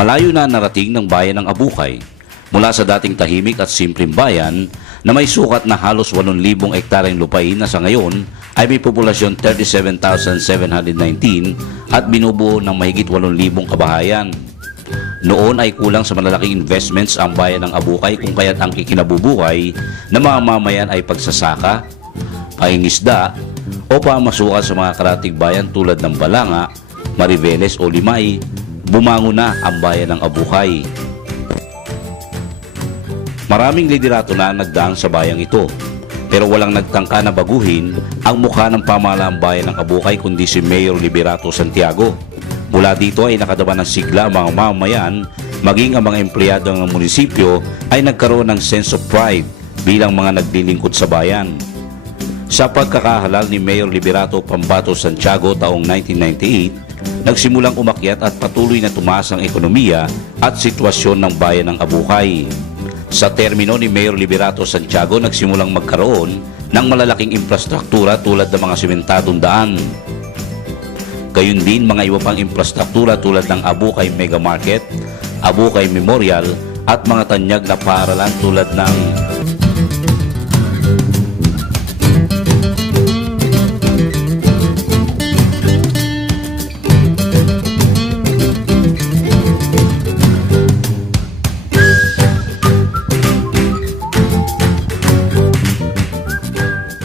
Malayo na narating ng bayan ng Abukay mula sa dating tahimik at simpleng bayan na may sukat na halos 8,000 ektaryang lupain na sa ngayon ay may populasyon 37,719 at binubuo ng mahigit 8,000 kabahayan. Noon ay kulang sa malalaking investments ang bayan ng Abukay kung kaya't ang kikinabubuhay ng mga mamayan ay pagsasaka, pangingisda o pamasukan sa mga karatig bayan tulad ng Balanga, Mariveles o Limay. Bumangon na ang bayan ng Abukay. Maraming liderato na nagdaang sa bayang ito, pero walang nagtangka na baguhin ang mukha ng pamahalaang bayan ng Abukay kundi si Mayor Liberato Santiago. Mula dito ay nakadama ng sigla ang mga mamamayan, maging ang mga empleyado ng munisipyo ay nagkaroon ng sense of pride bilang mga naglilingkod sa bayan. Sa pagkakahalal ni Mayor Liberato Pambato Santiago taong 1998, nagsimulang umakyat at patuloy na tumaas ang ekonomiya at sitwasyon ng bayan ng Abukay. Sa termino ni Mayor Liberato Santiago, nagsimulang magkaroon ng malalaking infrastruktura tulad ng mga sementadong daan. Gayun din mga iba pang infrastruktura tulad ng Abukay Mega Market, Abukay Memorial at mga tanyag na paaralan tulad ng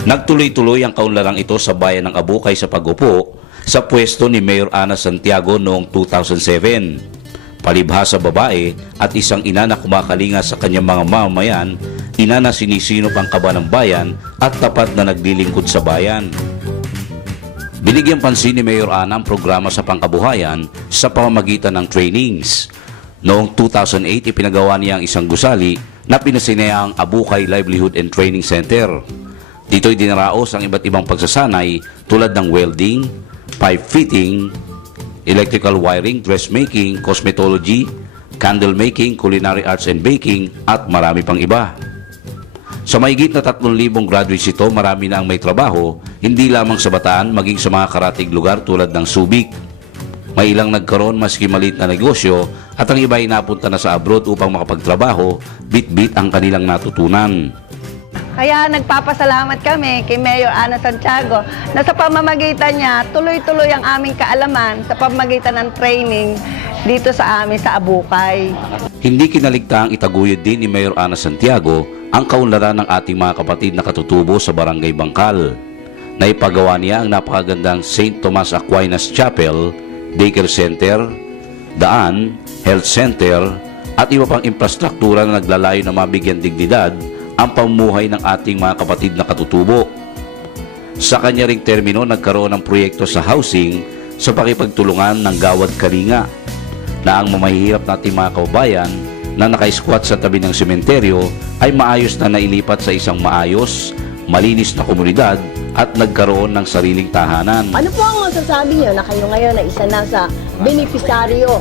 Nagtuloy-tuloy ang kaunlarang ito sa bayan ng Abukay sa pag-upo sa pwesto ni Mayor Ana Santiago noong 2007. Palibhasa babae at isang ina na kumakalinga sa kanyang mga mamamayan, ina na sinisinop ang kaba ng bayan at tapat na naglilingkod sa bayan. Binigyang pansin ni Mayor Ana ang programa sa pangkabuhayan sa pamamagitan ng trainings. Noong 2008, ipinagawa niya ang isang gusali na pinasineang Abukay Livelihood and Training Center. Dito'y dinaraos ang iba't ibang pagsasanay tulad ng welding, pipe fitting, electrical wiring, dressmaking, cosmetology, candle making, culinary arts and baking at marami pang iba. Sa mahigit na 3,000 graduates ito, marami na ang may trabaho, hindi lamang sa Bataan maging sa mga karatig lugar tulad ng Subic. May ilang nagkaroon maski maliit na negosyo at ang iba ay napunta na sa abroad upang makapagtrabaho, bit-bit ang kanilang natutunan. Kaya nagpapasalamat kami kay Mayor Ana Santiago na sa pamamagitan niya, tuloy-tuloy ang aming kaalaman sa pamamagitan ng training dito sa amin sa Abukay. Hindi kinaligtaang itaguyod din ni Mayor Ana Santiago ang kaunlaran ng ating mga kapatid na katutubo sa Barangay Bangkal. Naipagawa niya ang napakagandang St. Thomas Aquinas Chapel, Daycare Center, Daan, Health Center at iba pang infrastruktura na naglalayo na mabigyan dignidad ang pamumuhay ng ating mga kapatid na katutubo. Sa kanya ring termino, nagkaroon ng proyekto sa housing sa pakipagtulungan ng Gawad Kalinga na ang mamahihirap nating mga kababayan na naka-squat sa tabi ng sementeryo ay maayos na nailipat sa isang maayos, malinis na komunidad at nagkaroon ng sariling tahanan. Ano po ang masasabi niyo na kayo ngayon na isa na sa benepisaryo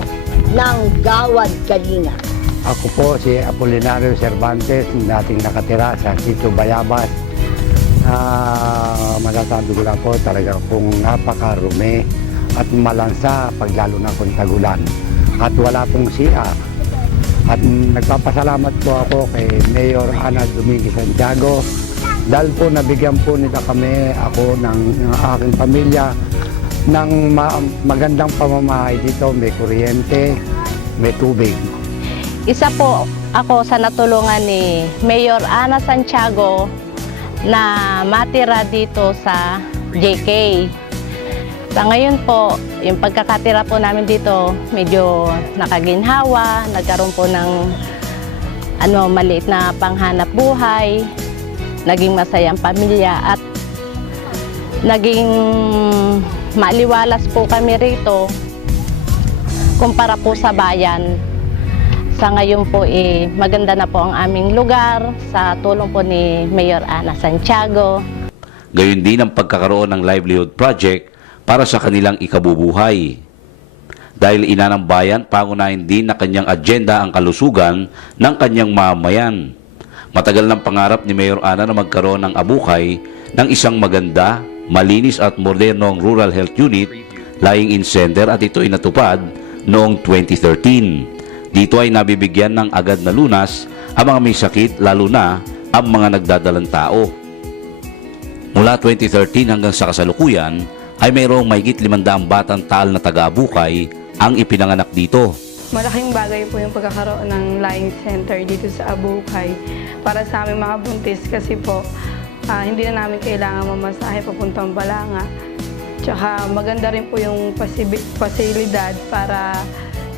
ng Gawad Kalinga? Ako po si Apolinario Cervantes, dating nakatira sa Sitio Bayabas. Masasabi ko lang po talaga kung napakarumi at malansa paglalo na kung tagulan. At wala pong siya. At nagpapasalamat po ako kay Mayor Ana Dominguez Santiago dahil po nabigyan po nila kami, ako ng aking pamilya, ng magandang pamamahay dito. May kuryente, may tubig. Isa po ako sa natulungan ni Mayor Ana Santiago na matira dito sa JK. Sa ngayon po, yung pagkakatira po namin dito, medyo nakaginhawa, nagkaroon po ng maliit na panghanap buhay, naging masayang pamilya at naging maliwalas po kami rito kumpara po sa bayan. Sa ngayon po maganda na po ang aming lugar sa tulong po ni Mayor Ana Santiago. Gayon din ang pagkakaroon ng livelihood project para sa kanilang ikabubuhay. Dahil ina ng bayan, pangunahin din na kanyang agenda ang kalusugan ng kanyang mamamayan. Matagal ng pangarap ni Mayor Ana na magkaroon ng Abukay ng isang maganda, malinis at modernong rural health unit, lying-in center at ito ay natupad noong 2013. Dito ay nabibigyan ng agad na lunas ang mga may sakit, lalo na ang mga nagdadalang tao. Mula 2013 hanggang sa kasalukuyan ay mayroong mahigit 500 batang taal na taga-Abukay ang ipinanganak dito. Malaking bagay po yung pagkakaroon ng lying center dito sa Abukay para sa aming mga buntis kasi po hindi na namin kailangan mamasahe papuntang Balanga. Tsaka maganda rin po yung pasilidad para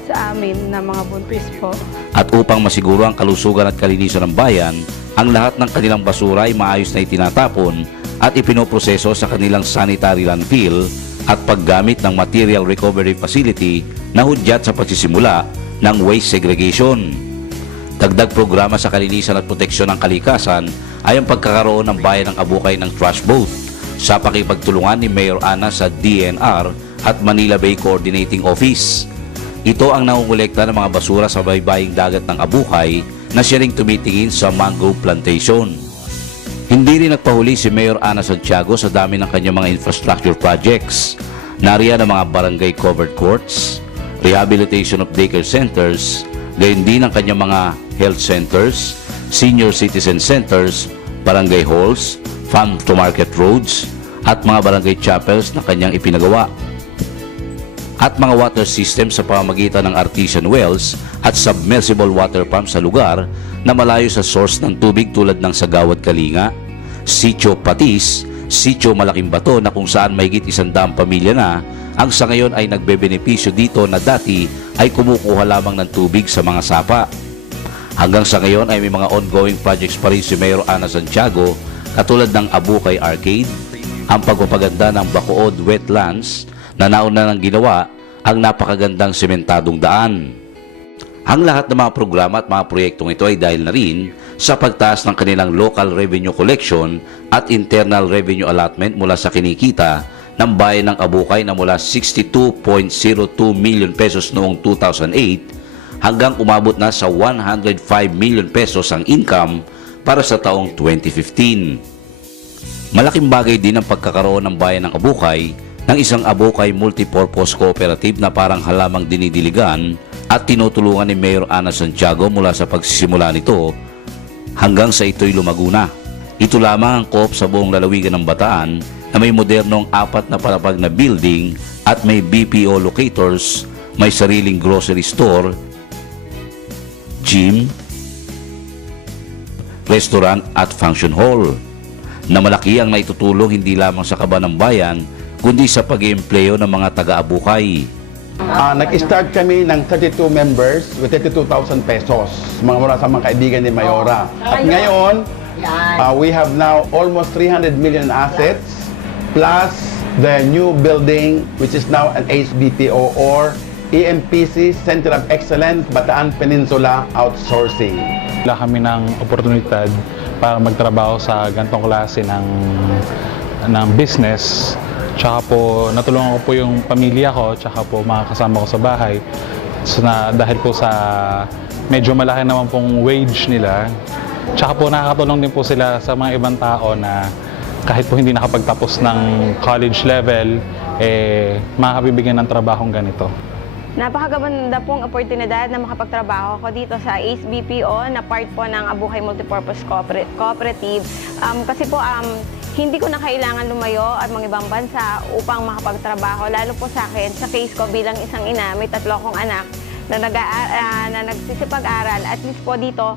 sa amin na mga buntis po. At upang masiguro ang kalusugan at kalinisan ng bayan, ang lahat ng kanilang basura ay maayos na itinatapon at ipinoproseso sa kanilang sanitary landfill at paggamit ng material recovery facility na hudyat sa pagsisimula ng waste segregation. Dagdag programa sa kalinisan at proteksyon ng kalikasan ay ang pagkakaroon ng bayan ng Abukay ng trash boat sa pakipagtulungan ni Mayor Ana sa DNR at Manila Bay Coordinating Office. Ito ang nangungulekta ng mga basura sa baybaying dagat ng Abukay na siya ring tumitingin sa mangrove plantation. Hindi rin nagpahuli si Mayor Ana Santiago sa dami ng kanyang mga infrastructure projects. Nariyan ang mga barangay covered courts, rehabilitation of daycare centers, gayon din ang kanyang mga health centers, senior citizen centers, barangay halls, farm to market roads, at mga barangay chapels na kanyang ipinagawa. At mga water system sa pamamagitan ng artesian wells at submersible water pumps sa lugar na malayo sa source ng tubig tulad ng Sagawad Kalinga, Sitio Patis, Sitio Malaking Bato na kung saan mahigit 100 pamilya na ang sa ngayon ay nagbebenepisyo dito na dati ay kumukuha lamang ng tubig sa mga sapa. Hanggang sa ngayon ay may mga ongoing projects pa rin si Mayor Ana Santiago katulad ng Abukay Arcade, ang pagpapaganda ng Bacood Wetlands na nauna nang ginawa ang napakagandang sementadong daan. Ang lahat ng mga programa at mga proyektong ito ay dahil na rin sa pagtaas ng kanilang local revenue collection at internal revenue allotment mula sa kinikita ng bayan ng Abukay na mula 62.02 million pesos noong 2008 hanggang umabot na sa 105 million pesos ang income para sa taong 2015. Malaking bagay din ang pagkakaroon ng bayan ng Abukay ng isang Abukay Multipurpose Cooperative na parang halamang dinidiligan at tinutulungan ni Mayor Ana Santiago mula sa pagsisimula nito hanggang sa ito'y lumago na. Ito lamang ang co-op sa buong lalawigan ng Bataan na may modernong 4 na palapag na building at may BPO locators, may sariling grocery store, gym, restaurant at function hall na malaki ang naitutulong hindi lamang sa kaban ng bayan kundi sa pag-iempleyo ng mga taga-Abukay. Nag-start kami ng 32 members with 32,000 pesos mga mula sa mga kaibigan ni Mayora. At ngayon, we have now almost 300 million assets plus the new building which is now an HBPO or EMPC, Center of Excellence, Bataan Peninsula Outsourcing. Wala kami ng oportunidad para magtrabaho sa ganitong klase ng business. Tsaka po, natulungan ko po yung pamilya ko, tsaka po mga kasama ko sa bahay. So, dahil po sa medyo malaki naman pong wage nila, tsaka po nakakatulong din po sila sa mga ibang tao na kahit po hindi nakapagtapos ng college level, makakabibigyan ng trabahong ganito. Napakaganda pong oportunidad na makapagtrabaho ako dito sa ACE BPO na part po ng Abukay Multipurpose Cooperative. Kasi po hindi ko na kailangan lumayo at mga ibang bansa upang makapagtrabaho. Lalo po sa akin, sa case ko bilang isang ina, may 3 akong anak na nagsisipag-aral. At least po dito,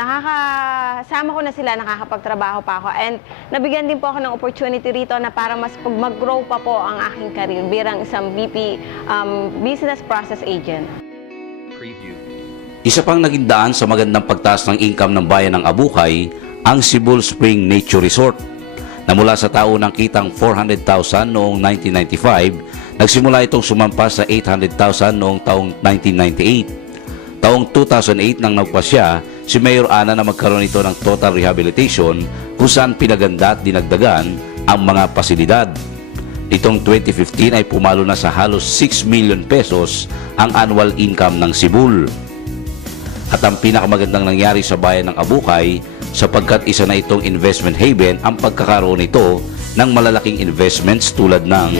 nakakasama ko na sila, nakakapagtrabaho pa ako. And nabigyan din po ako ng opportunity rito na para mas mag-grow pa po ang aking career bilang isang business process agent. Isa pang naging daan sa magandang pagtaas ng income ng bayan ng Abukay ang Sibul Spring Nature Resort na mula sa taunang kitang 400,000 noong 1995, nagsimula itong sumampas sa 800,000 noong taong 1998. Taong 2008 nang nagpasya si Mayor Ana na magkaroon ito ng total rehabilitation kung saan pinaganda at dinagdagan ang mga pasilidad. Itong 2015 ay pumalo na sa halos 6 million pesos ang annual income ng Sibul. At ang pinakamagandang nangyari sa bayan ng Abukay sapagkat isa na itong investment haven ang pagkakaroon nito ng malalaking investments tulad ng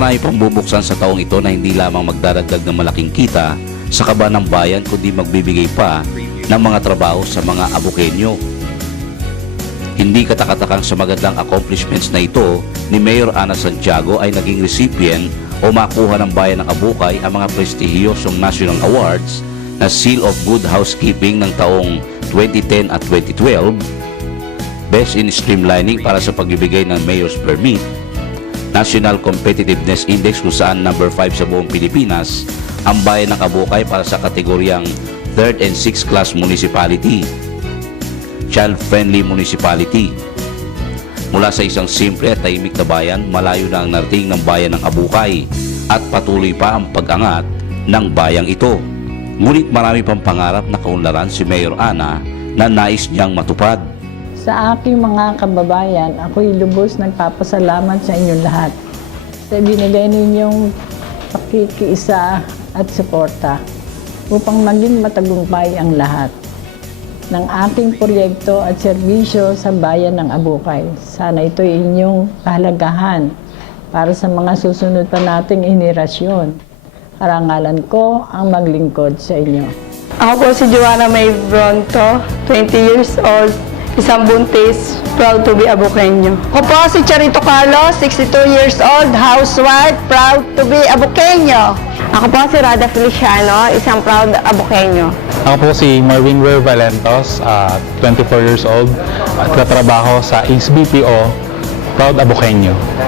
marami pang bubuksan sa taong ito na hindi lamang magdaragdag ng malaking kita sa kaban ng bayan kundi magbibigay pa ng mga trabaho sa mga Abukenyo. Hindi katakatakang sa magandang accomplishments na ito ni Mayor Ana Santiago ay naging recipient o makuha ng bayan ng Abukay ang mga prestihiyosong national awards na Seal of Good Housekeeping ng taong 2010 at 2012, Best in Streamlining para sa pagbibigay ng Mayor's Permit, National Competitiveness Index kung saan number 5 sa buong Pilipinas ang bayan ng Abukay para sa kategoryang 3rd and 6th class municipality, child-friendly municipality. Mula sa isang simple at tahimik na bayan, malayo na ang narating ng bayan ng Abukay at patuloy pa ang pag-angat ng bayang ito. Ngunit marami pang pangarap na kaunlaran si Mayor Ana na nais niyang matupad. Sa aking mga kababayan, ako'y lubos nagpapasalamat sa inyong lahat sa binigay ninyong pakikiisa at suporta upang maging matagumpay ang lahat ng aking proyekto at serbisyo sa bayan ng Abukay. Sana ito'y inyong pahalagahan para sa mga susunod pa nating henerasyon. Karangalan ko ang maglingkod sa inyo. Ako po si Joanna May Bronto, 20 years old, isang buntis, proud to be Abukenyo. Ako po si Charito Carlos, 62 years old, housewife, proud to be Abukenyo. Ako po si Rada Feliciano, isang proud Abukenyo. Ako po si Marvin Ver Valentos, 24 years old, at katrabaho sa Ace BPO, proud Abukenyo.